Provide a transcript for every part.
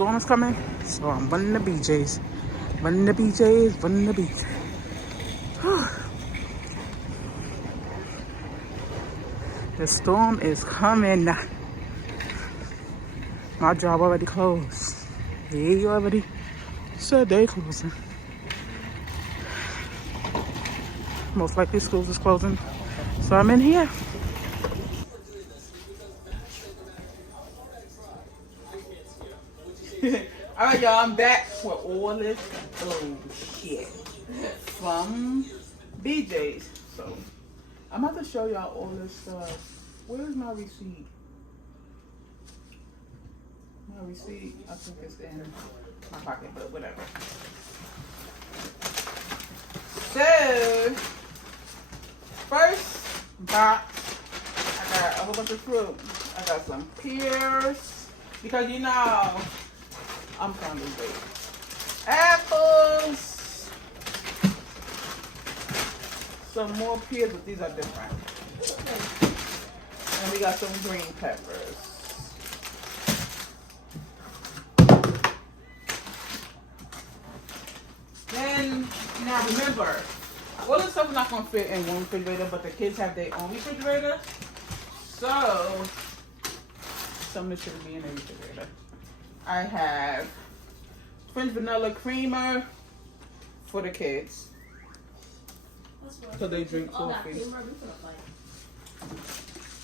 storm is coming, so I'm running the BJ's. Running the BJ's, running the BJ's. The storm is coming. My job already closed. They already said they closing. Most likely schools is closing. So I'm in here. Alright, y'all, I'm back with all this shit from BJ's. So I'm about to show y'all all this stuff. Where's my receipt? My receipt, I think it's in my pocket, but whatever. So, first box, I got a whole bunch of fruit. I got some pears, because you know, I'm trying to lose weight. Apples, some more pears, but these are different. And we got some green peppers. Then, now remember, all this stuff is not going to fit in one refrigerator, but the kids have their own refrigerator. So, some of this should be in the refrigerator. I have French vanilla creamer for the kids. So they drink coffee.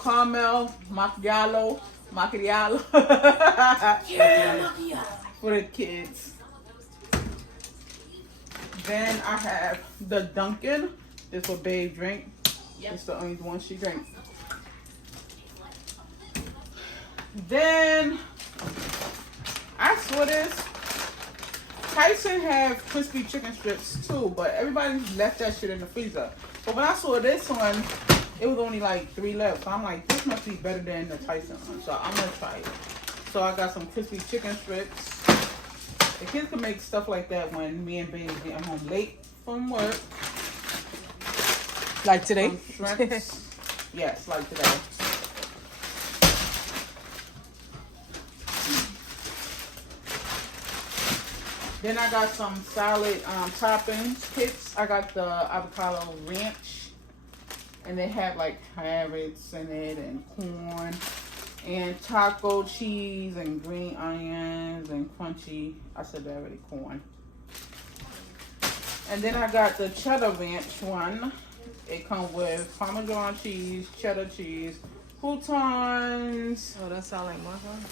Caramel macchiato for the kids. Then I have the Dunkin'. This what Babe drink. Yep. It's the only one she drinks. Then I saw this. Tyson have crispy chicken strips too, but everybody left that shit in the freezer. But when I saw this one, it was only like 3 left. So I'm like, this must be better than the Tyson one. So I'm gonna try it. So I got some crispy chicken strips. The kids can make stuff like that when me and Baby get home late from work. Like today? Yes, like today. Then I got some salad toppings kits. I got the avocado ranch. And they have like carrots in it and corn. And taco cheese and green onions and crunchy, I said that already, corn. And then I got the cheddar ranch one. It comes with Parmesan cheese, cheddar cheese, croutons. Oh, that sound like my one.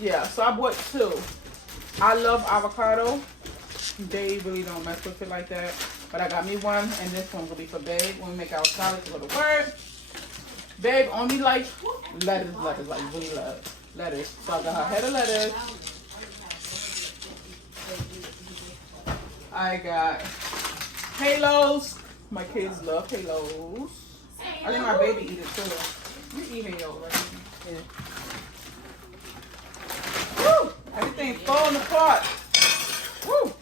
Yeah, so I bought 2. I love avocado. They really don't mess with it like that. But I got me one, and this one will be for Babe when we make our salad to go to work. Babe only like lettuce, like really love lettuce. So I got her head of lettuce. I got halos. My kids love halos. I think my baby eat it too. You eat halo, right? Yeah. Woo! Everything's falling apart. Woo!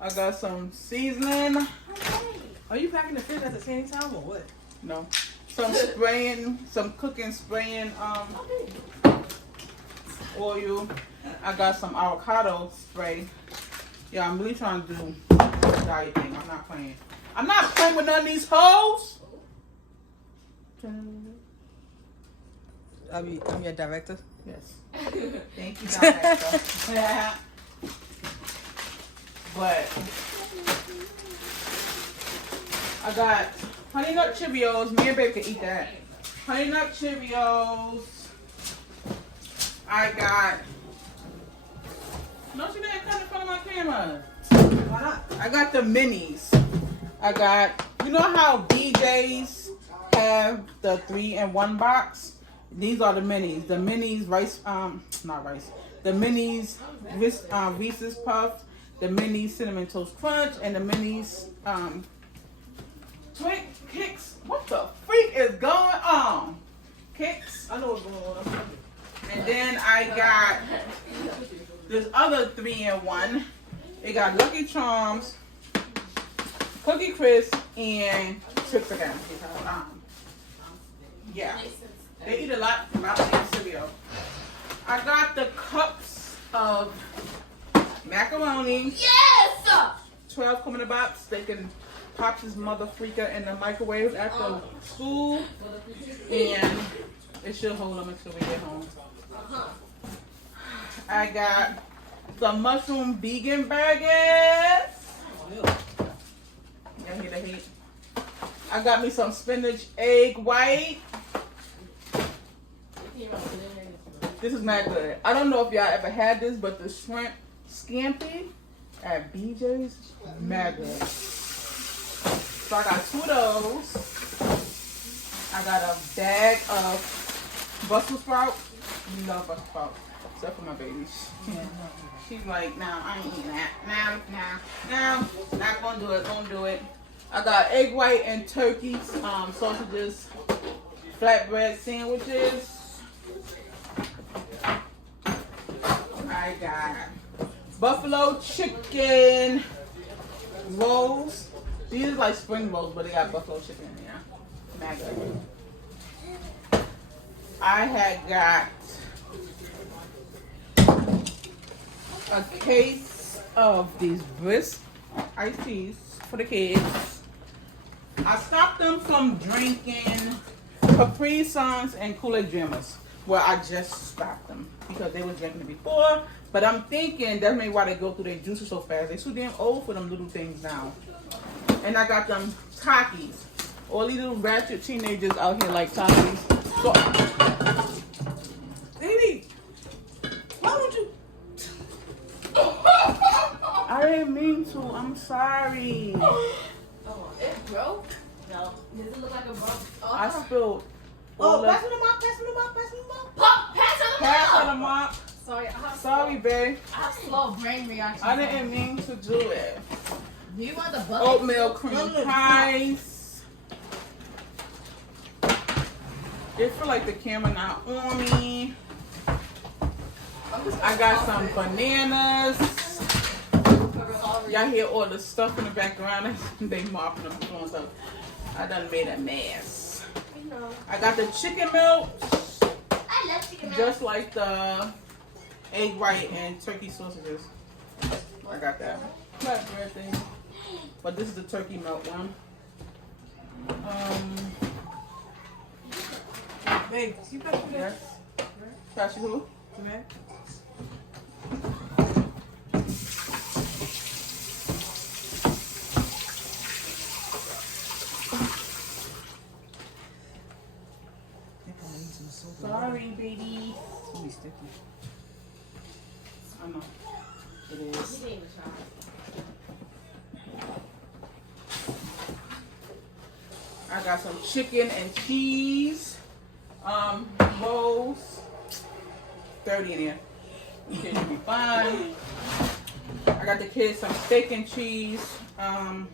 I got some seasoning. Are you packing the fish at the same time or what? No. Some spraying, some cooking spraying oil. I got some avocado spray. Yeah, I'm really trying to do a diet thing. I'm not playing. I'm not playing with none of these hoes. I'm your director. Yes. Thank you, director. But I got Honey Nut Cheerios. Me and Babe can eat that. Honey Nut Cheerios. I got. No, she didn't come in front of my camera. Why not? I got the minis. I got. You know how BJ's have the 3-in-1 box? These are the minis. The minis rice. Not rice. The minis Reese's Puffs. The minis Cinnamon Toast Crunch, and the minis Twix Kicks. What the freak is going on? Kicks. I know what's going on. And then I got this other 3-in-1. It got Lucky Charms, Cookie Crisp, and Trix again. Yeah. They eat a lot about their cereal. I got the cups of macaroni. Yes! 12 come in a box. They can pop this mother freaker in the microwave after school. And it should hold them until we get home. I got some mushroom vegan burgers. Y'all hear the heat? I got me some spinach egg white. This is mad good. I don't know if y'all ever had this, but the shrimp scampi at BJ's, mad good. So I got 2 of those. I got a bag of Brussels sprouts. You love Brussels sprouts, except for my baby. She's like, nah, I ain't eating that. Nah, not gonna do it. I got egg white and turkey sausages, flatbread sandwiches. I got buffalo chicken rolls. These are like spring rolls, but they got buffalo chicken in there. Mad good. I had got a case of these Brisk iced teas for the kids. I stopped them from drinking Capri Suns and Kool-Aid Dreamers. Well, I just stopped them because they were drinking it before. But I'm thinking that's maybe why they go through their juices so fast. They're so damn old for them little things now. And I got them Takis. All these little ratchet teenagers out here like Takis. So, baby, why would you? I didn't mean to. I'm sorry. Oh, it broke? No. Does it look like a broke? I spilled. Oh, pass me the mop. Pop, pass her the Pass her mouth. the mop. Sorry, Babe. I have slow brain reaction. I didn't mean to do it. Do you want the bucket? Oatmeal cream pies. It feel like the camera not on me. I got some bananas. Y'all hear all the stuff in the background. They mopping the floors up. I done made a mess. I got the chicken milk. I love chicken milk. Just like the egg white and turkey sausages. I got that. Flatbread thing. But this is the turkey milk one. Babe, you pass me that? Yes. Pass you who? Man. Sorry, baby. It's gonna be sticky. I know. It is. You didn't even try. I got some chicken and cheese rolls. 30 in there. You kids be fine. I got the kids some steak and cheese. What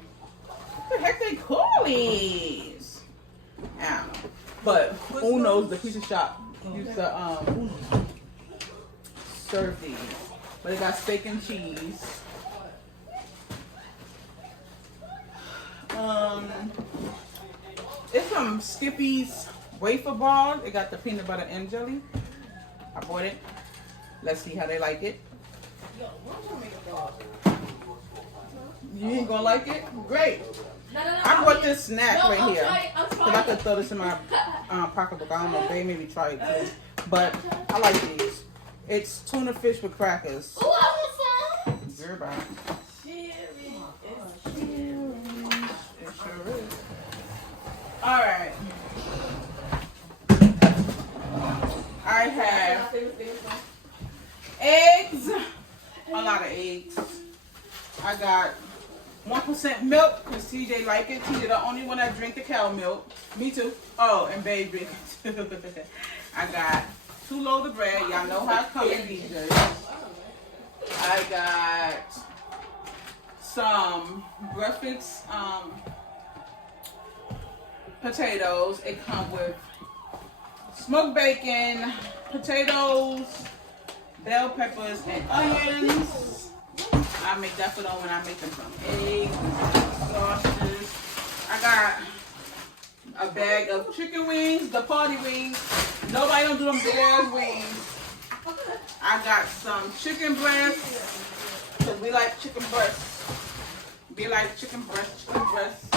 the heck they call these? I don't know. But who knows, the pizza shop used to serve these. But they got steak and cheese. It's from Skippy's wafer bar. They got the peanut butter and jelly. I bought it. Let's see how they like it. You ain't gonna like it? Great. No. I bought this snack No, right I'll here. try it, I'll try Cause I it. could throw this in my pocketbook. I don't know. They maybe try it too. But I like these. It's tuna fish with crackers. Ooh, I want some. Girl, bye. It sure is. All right. I have eggs. A lot of eggs. I got 1% milk because TJ like it. TJ the only one that drink the cow milk. Me too. Oh, and babe drink it too. I got 2 loaves of bread. Y'all know how it comes in BJ's. I got some breakfast potatoes. It comes with smoked bacon, potatoes, bell peppers, and onions. I make that for them when I make them some eggs, sausages. I got a bag of chicken wings, the party wings. Nobody don't do them big ass wings. I got some chicken breasts. Because we like chicken breasts. We like chicken breasts, chicken breasts.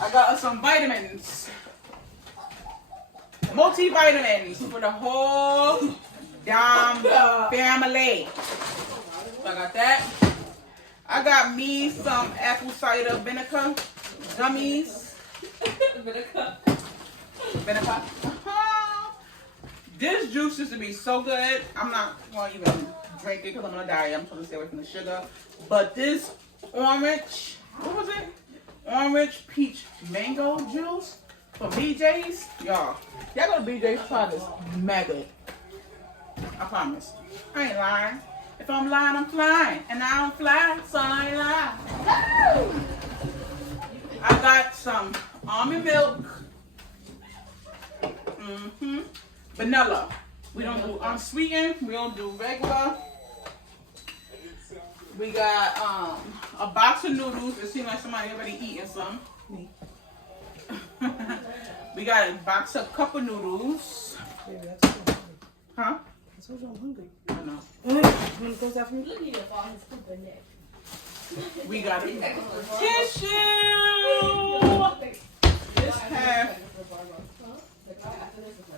I got us some vitamins. Multivitamins for the whole damn family. So I got that. I got me some apple cider vinegar gummies. Vinegar. This juice used to be so good. I'm not going to even drink it because I'm on a diet. I'm trying to stay away from the sugar. But this orange, what was it? Orange peach mango juice from BJ's. Y'all go to BJ's, try this. Mega. I promise. I ain't lying. If I'm lying, I'm flying. And I don't fly, so I ain't lying. I got some almond milk. Vanilla. We don't do unsweetened. We don't do regular. We got a box of noodles. It seems like somebody already eating some. Me. We got a box of cup of noodles. Baby, I told you I'm hungry. Huh? I told you I'm hungry. I know. You want to go after me? Look at you fall his stupid neck. We got a tissue. This half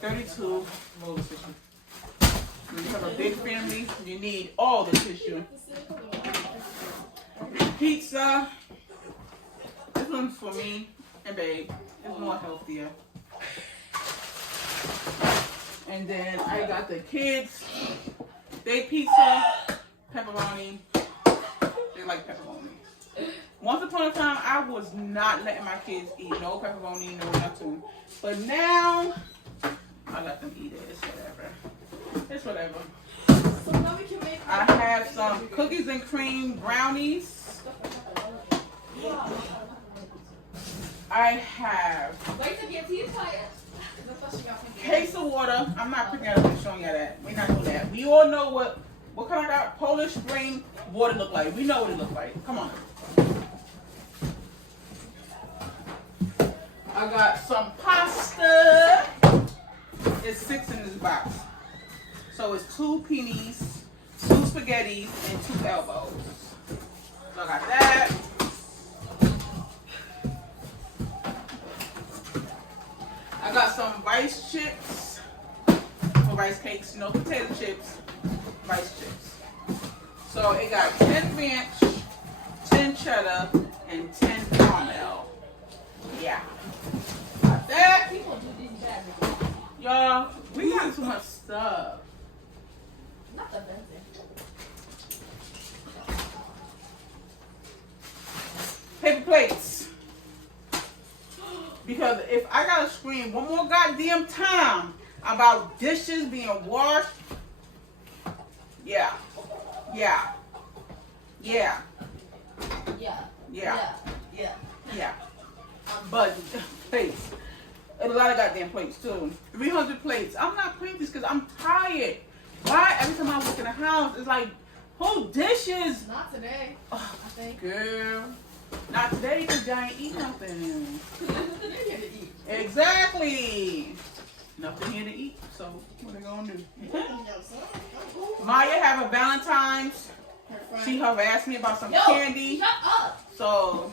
32 rolls of tissue. When you have a big family, you need all the tissue. Pizza. This one's for me and babe. It's more healthier. And then I got the kids. They pizza, pepperoni. They like pepperoni. Once upon a time, I was not letting my kids eat no pepperoni, no nothing. But now, I let them eat it. It's whatever. It's whatever. So now we can make. I have some cookies and cream brownies. I have Wait to get teeth tired. case of water. I'm not picking that up and showing you that. We're not doing that. We all know what kind of Polish spring water look like. We know what it look like. Come on. I got some pasta. It's 6 in this box. So it's 2 peonies, 2 spaghettis, and 2 elbows. So I got that. I got some rice chips for rice cakes, no potato chips, rice chips. So it got 10 ranch, 10 cheddar, and 10 caramel. Yeah. Got that. People do these bad. Y'all, we got too much stuff. Not the best. Paper plates. Because if I gotta scream one more goddamn time about dishes being washed, yeah. Yeah. But plates. And a lot of goddamn plates too. 300 plates. I'm not playing this because I'm tired. Why every time I walk in the house, it's like, who dishes? not today. I think. Girl. Not today because y'all ain't eat nothing. You get to eat. Exactly. Nothing here to eat. So what are they gonna do? Maya have a Valentine's. She harassed me about some candy. Shut up. So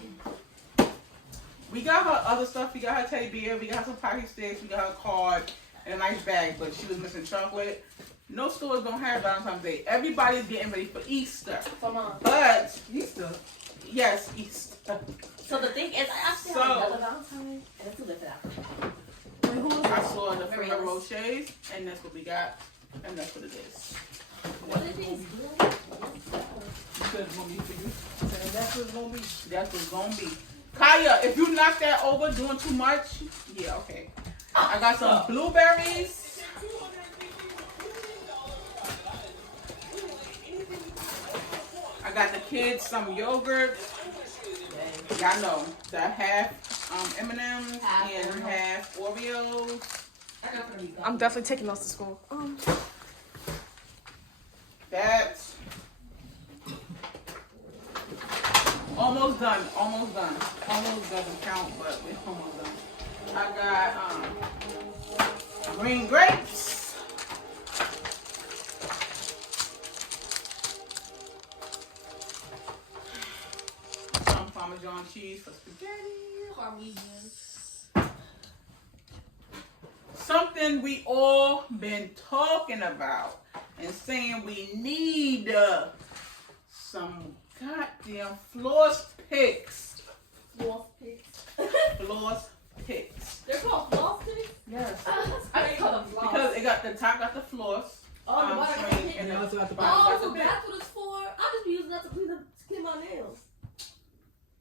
we got her other stuff. We got her teddy bear. We got her some pocket sticks. We got her a card and a nice bag. But she was missing chocolate. No stores don't have Valentine's Day. Everybody's getting ready for Easter. Come on. But Easter. yes, Easter. So the thing is, I actually have another Valentine, and it's a different outfit. Wait, who was I that? saw the Ferrero Rochers, and that's what we got, and that's what it is. What are these? Because it's gonna be for you. And that's what it's gonna be. That's what it's gonna be. Kaya, if you knock that over doing too much, yeah, okay. I got some blueberries. I got the kids some yogurt. Y'all know the half M&Ms and half Oreos. I'm definitely taking those to school. That's almost done. Almost done. Almost doesn't count, but it's almost done. I got green grapes. Parmesan cheese for spaghetti. Parmesan. Something we all been talking about and saying we need some goddamn floss picks. Floss picks. Floss picks. They're called floss picks? Yes. I call them floss. Because it got the top got the floss. Oh, the bottom got the and picks. the also got the bottom Oh, got so the pick. that's what it's for? I just be using that to clean my nails.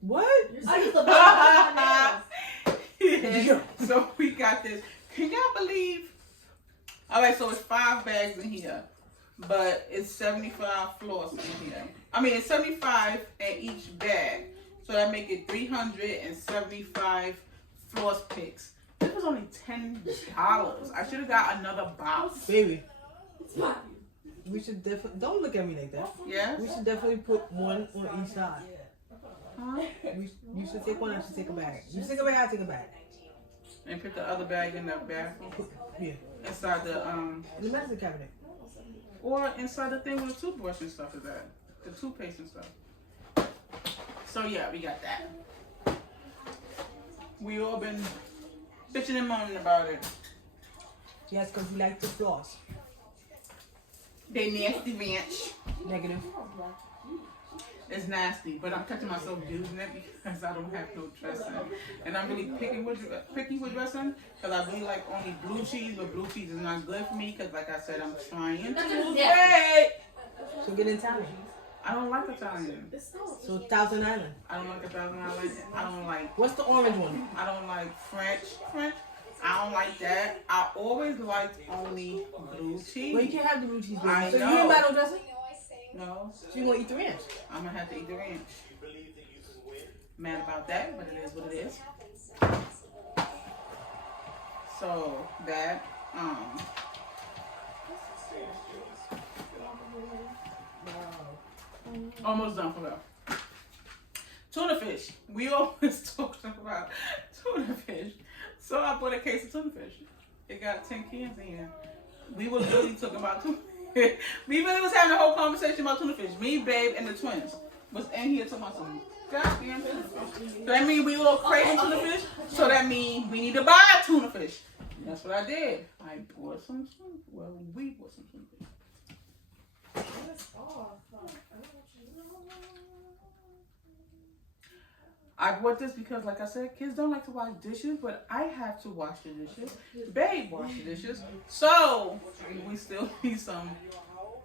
What? I use the bottom to clean my nails. Yeah. So we got this. Can y'all believe? Alright, so it's 5 bags in here. But it's 75 floss in here. I mean, it's 75 in each bag. So that make it 375 floss picks. This was only $10. I should have got another box. Baby, It's fine. we should definitely, don't look at me like that. Yes? We should definitely put one on each side. Huh? You should take one, I should take a bag. You take a bag, I take a bag. And put the other bag in the bathroom. Yeah. Inside the In the medicine cabinet. or inside the thing where the toothbrush and stuff is at. The toothpaste and stuff. So yeah, we got that. We all been bitching and moaning about it. Yes, because we like to floss. They nasty ranch. Negative. It's nasty, but I'm catching myself using it because I don't have no dressing. And I'm really picky with dressing because I really like only blue cheese, but blue cheese is not good for me because, like I said, I'm trying to lose weight. So get Italian. I don't like Italian. So Thousand Island. I don't like Italian. I don't like. What's the orange one? I don't like French. I don't like that. I always liked only blue cheese. Well, you can't have the blue cheese, baby. I So know. you ain't buy no dressing? No, So you want to eat the ranch? I'm gonna have to eat the ranch. Mad about that, but it is what it is. So that almost done for real. Tuna fish. We always talking about tuna fish. So I bought a case of tuna fish. It got 10 cans in here. We was really talking about tuna. We really was having a whole conversation about tuna fish. Me, Babe, and the twins was in here talking about some goddamn tuna fish. So that means we all craving tuna fish. So that means we need to buy tuna fish. And that's what I did. I bought some tuna. Well, we bought some tuna fish. I bought this because, like I said, kids don't like to wash dishes, but I have to wash the dishes. Babe wash the dishes. So, we still need some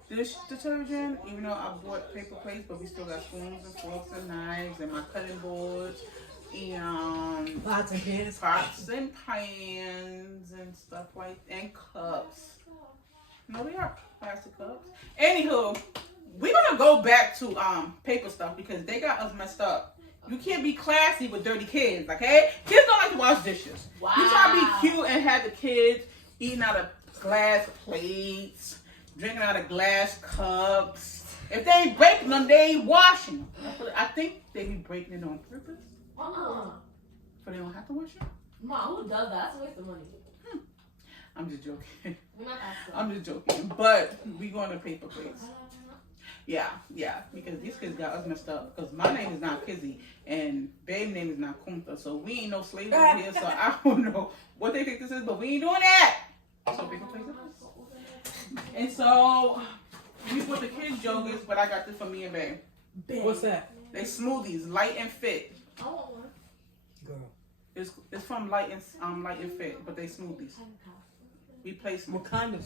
dish detergent, even though I bought paper plates, but we still got spoons and forks and knives and my cutting boards and Pots and pans. pots and pans and stuff like that, and cups. No, they are plastic cups. Anywho, we're gonna go back to paper stuff because they got us messed up. You can't be classy with dirty kids, okay? Kids don't like to wash dishes. Wow. You try to be cute and have the kids eating out of glass plates, drinking out of glass cups. If they ain't breaking them, they ain't washing them. I think they be breaking it on purpose, so they don't have to wash them. Mom, who does that? That's a waste of money. I'm just joking. We're not that slow. I'm just joking. But we going to paper plates. Yeah, because these kids got us messed up. Because my name is not Kizzy, and Babe's name is not Kunta, so we ain't no slaves over here, so I don't know what they think this is, but we ain't doing that. So paper plates it is. And so, we bought the kids yogurts, but I got this for me and Babe. What's that? They smoothies, Light and Fit. I want one. Girl. It's from Light and Fit, but they smoothies. We play What smoothies. kind of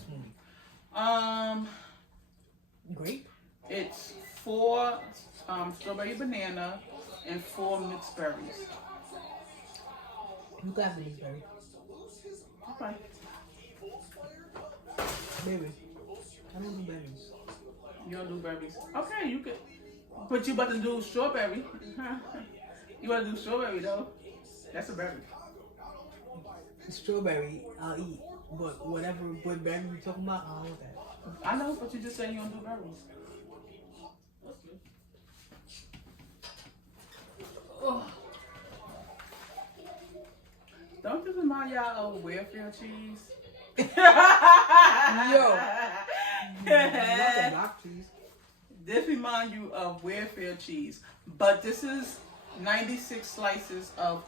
smoothie? Grape? It's 4 strawberry banana and 4 mixed berries. You got these, baby. Okay. Baby. I don't do berries. You don't do berries. Okay, you could. But you about to do strawberry. You want to do strawberry though. That's a berry. Strawberry, I'll eat. But whatever what berry you talking about, I don't want that. I know, but you just said you don't do berries. Oh. Don't this remind y'all of welfare cheese? Yo. Not the block cheese. This remind you of welfare cheese, but this is 96 slices of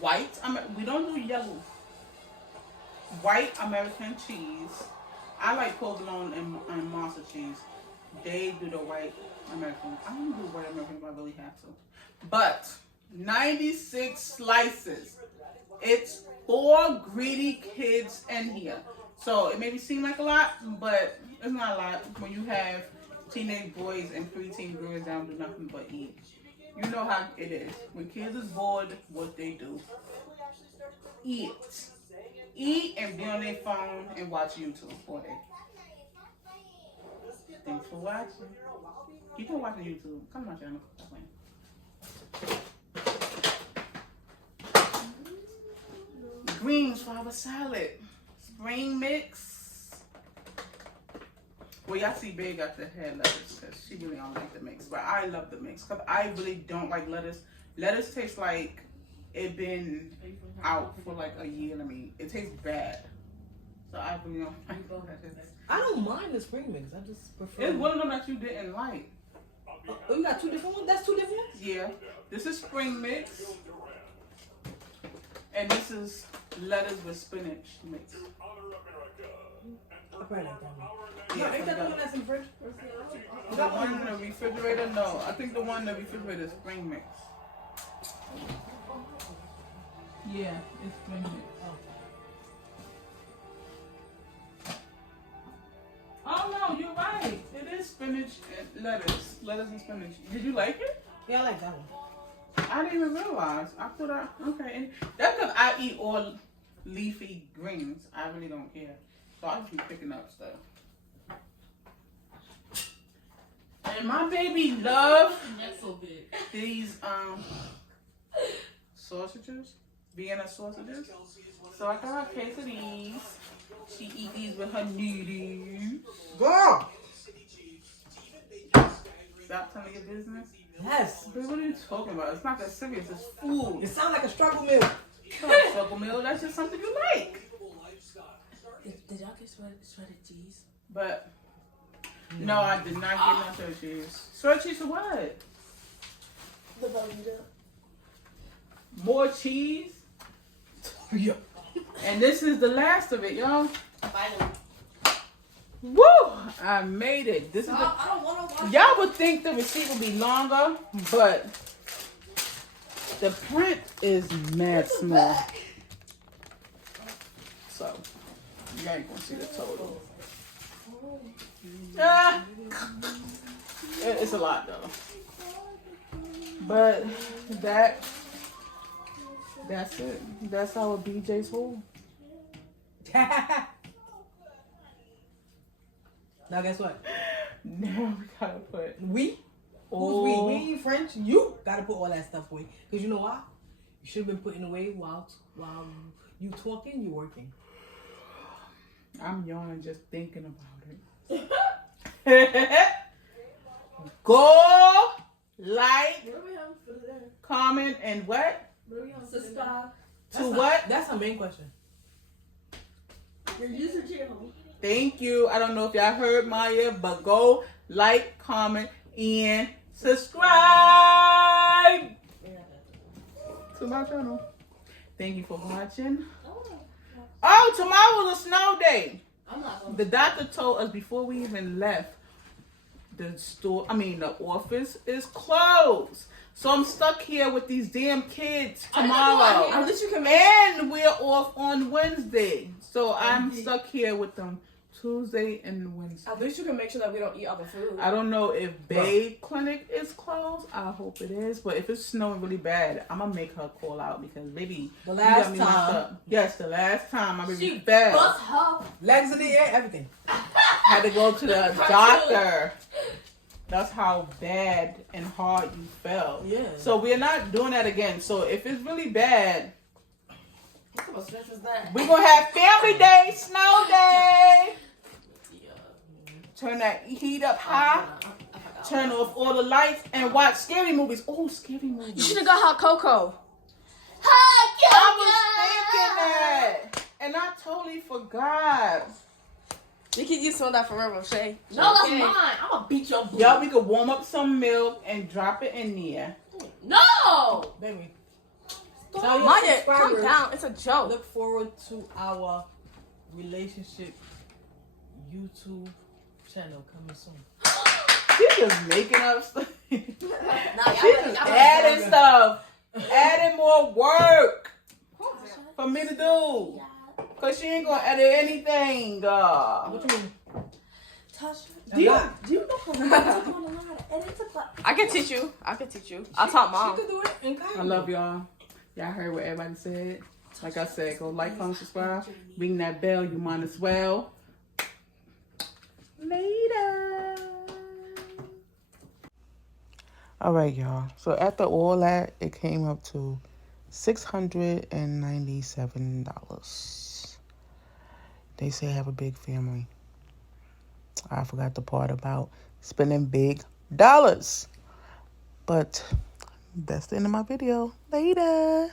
white. We don't do yellow. White American cheese. I like provolone and monster cheese. They do the white American. I don't do white American if I really have to. But 96 slices. It's 4 greedy kids in here. So it may seem like a lot, but it's not a lot when you have teenage boys and preteen girls that don't do nothing but eat. You know how it is. When kids is bored, what they do? Eat. Eat and be on their phone and watch YouTube all day. Thanks for watching. Keep on watching YouTube. Come on, channel. Greens for our salad. Spring mix. Well, y'all see Bae got the head lettuce because she really don't like the mix. But I love the mix because I really don't like lettuce. Lettuce tastes like it been out for like a year. I mean, it tastes bad. So I really don't like lettuce. I don't mind the spring mix. I just prefer. It's one of them that you didn't like. Oh, you got 2 different ones? That's 2 different ones? Yeah. This is spring mix. And this is lettuce with spinach mix. I probably like that one. Yeah, No, ain't that the one that's in the fridge? the one in the refrigerator? No. I think the one in the refrigerator is spring mix. Yeah, it's spring mix. Oh no, you're right. It is spinach and lettuce. Lettuce and spinach. Did you like it? Yeah, I like that one. I didn't even realize. I thought okay. And that's because I eat all leafy greens. I really don't care. So I just be picking up stuff. And my baby love That's so big. these sausages. Vienna sausages. So I got her a case of these. She eat these with her noodles. Girl! Stop telling your business. Yes. But what are you talking about? It's not that serious. It's food. It sounds like a struggle meal. It's not a struggle meal. That's just something you like. Did y'all get shredded cheese? But no, I did not get no shredded cheese. Shredded cheese for what? The Velveeta. More cheese? Yeah. And this is the last of it, y'all. Finally. Woo! I made it. This is the, I don't want to watch. y'all would think the receipt would be longer, but the print is mad small. So you ain't gonna see the total. Ah, it's a lot though. But that's it. That's our BJ's haul. Now guess what? Now we gotta put We? all. Who's we? We ain't French. You gotta put all that stuff away. Because you know why? You should have been putting away while you talking, you working. I'm yawning just thinking about it. Go, like, What do we have for today? comment, and what? What do we have? Subscribe. To what? That's our main question. Your user channel. Thank you. I don't know if y'all heard Maya, but go, like, comment, and subscribe to my channel. Thank you for watching. Oh, tomorrow's a snow day. I'm not going The doctor told us before we even left, the office is closed. So I'm stuck here with these damn kids tomorrow. At least you can make. And we're off on Wednesday. So I'm stuck here with them Tuesday and Wednesday. At least you can make sure that we don't eat other food. I don't know if Bae Clinic is closed. I hope it is. But if it's snowing really bad, I'm going to make her call out because baby, The you last got me messed time. up. Yes, the last time my baby She fell. bust her. Legs in the air, everything. Had to go to the doctor. That's how bad and hard you fell. Yeah. So we're not doing that again. So if it's really bad, What kind of stress is that? we're going to have family day, snow day. Yeah. Turn that heat up high. Turn off all the lights and watch scary movies. Oh, scary movies. You should have got hot cocoa. I was thinking that. And I totally forgot. You can use some of that for real, Shay. No, that's Okay. mine. I'm gonna beat your butt. Y'all, we could warm up some milk and drop it in there. No! No. Baby. Tell your Maya, calm subscribers, down. It's a joke. look forward to our relationship YouTube channel coming soon. She's just making up stuff. Nah, She's adding stuff. Adding more work for me to do. Cause she ain't gonna edit anything. What you mean? Tasha, Do you know I'm gonna learn how to edit the class. I can teach you. I can teach you. I'll talk mom. She could do it in Cairo. I love y'all. Y'all heard what everybody said. Like I said, go like, comment, subscribe. Ring that bell. You might as well. Later. All right, y'all. So after all that, it came up to $697. They say I have a big family. I forgot the part about spending big dollars. But that's the end of my video. Later.